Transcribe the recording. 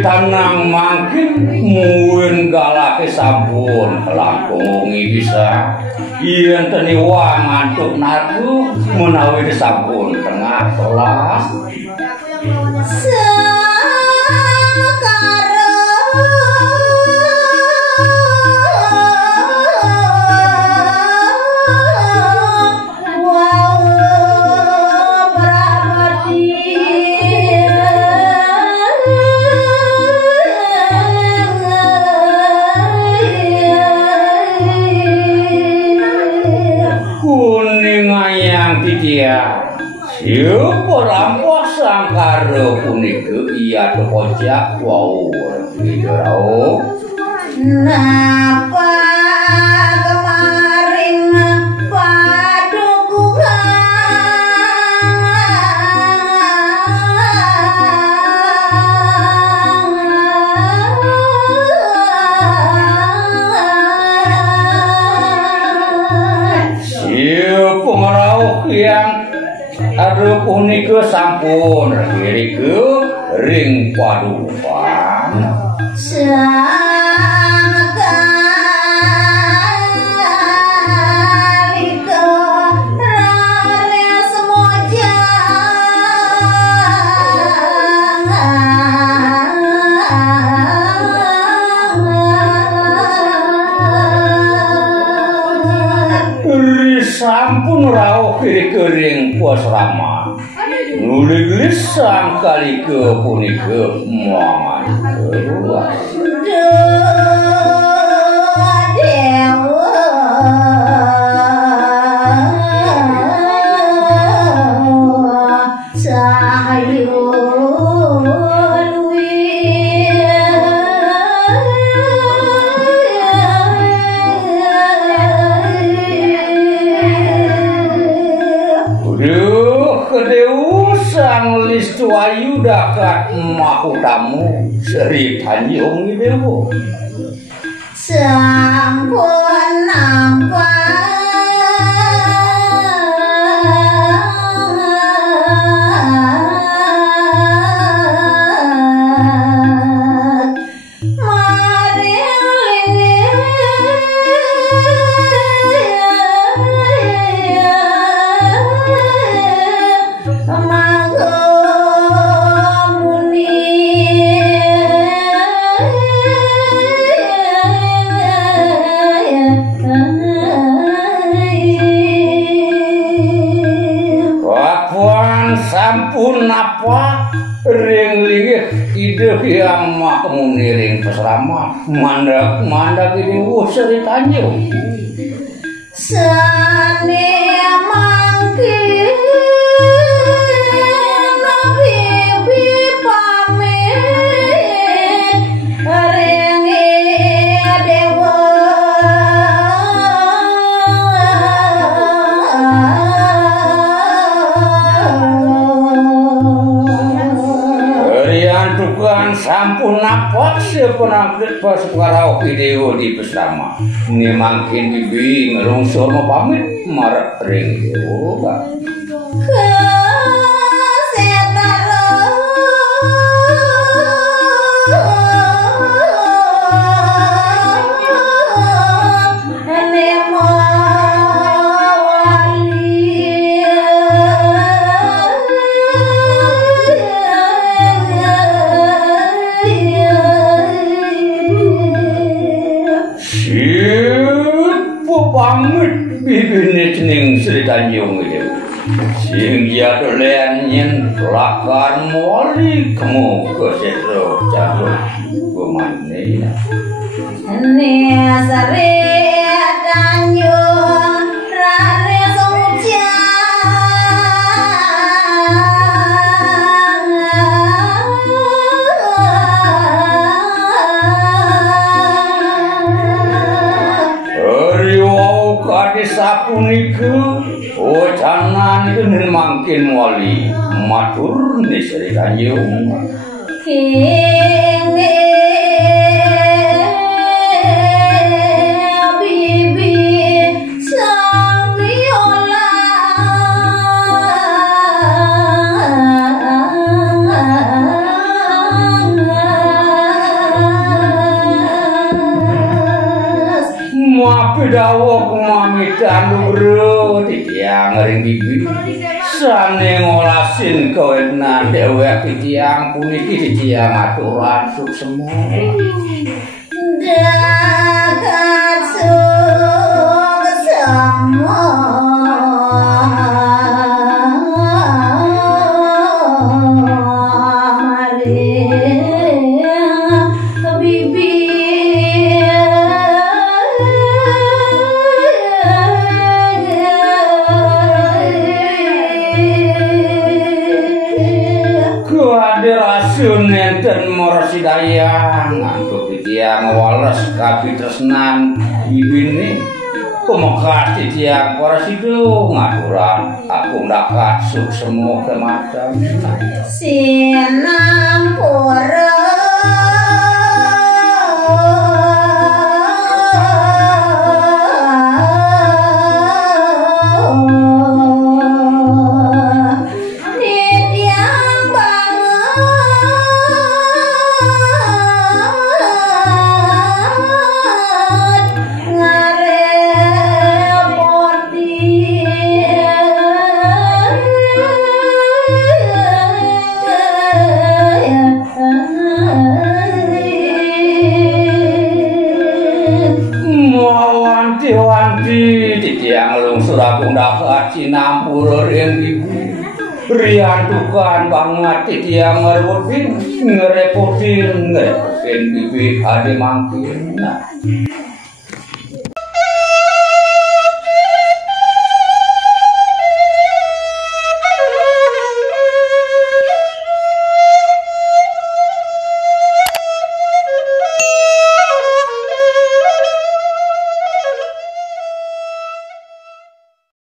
Tanang mangkin muwin galake sampun kelangkungi bisa yen teni wang ngantuk nadu menawi sampun tengah kelas siapa rampok sangkara punika iya kocak wau rau napa kemarin paduku siapa ngerauh yang aduh punika sampun ririku ring padupan sakalika rare semoja sampun rawuh kering puas rama nulis sangkali ke punika mangan keluar Listu ayu dakat mahutamu Sri Tanjung Dewo sampun nampak sampun napa ring linggih ideh yang makmuni ring pesrama mandak ini Sri Tanjung sane mangke nabi pamit ring dewa sampun napa sepenangkut pas ngarau video di pesama ini makin bibi ngerungsur mau pamit marah ring dewa pamit bibine ning Sri Tanjung itu sing ya dolen yen lakar moli kemu kesetro jatuh kemane ne Sri Tanjung rare suja punika ocanan iki mangkin wali matur nisri kanjeng Dawa kumamitan luru titiang ring bibi sane ngolasin kawenan dewek titiang puniki titiang aturan suk semua dakat suk semua nenten morosidayang antuk titiang wales kapitresnan ibine kumekas titiang porasido ngaturan aku ndakat suk semua kematan sinampura Sinampura ring ibu riantukan banget titiang ngerepotin bibi ade mangkin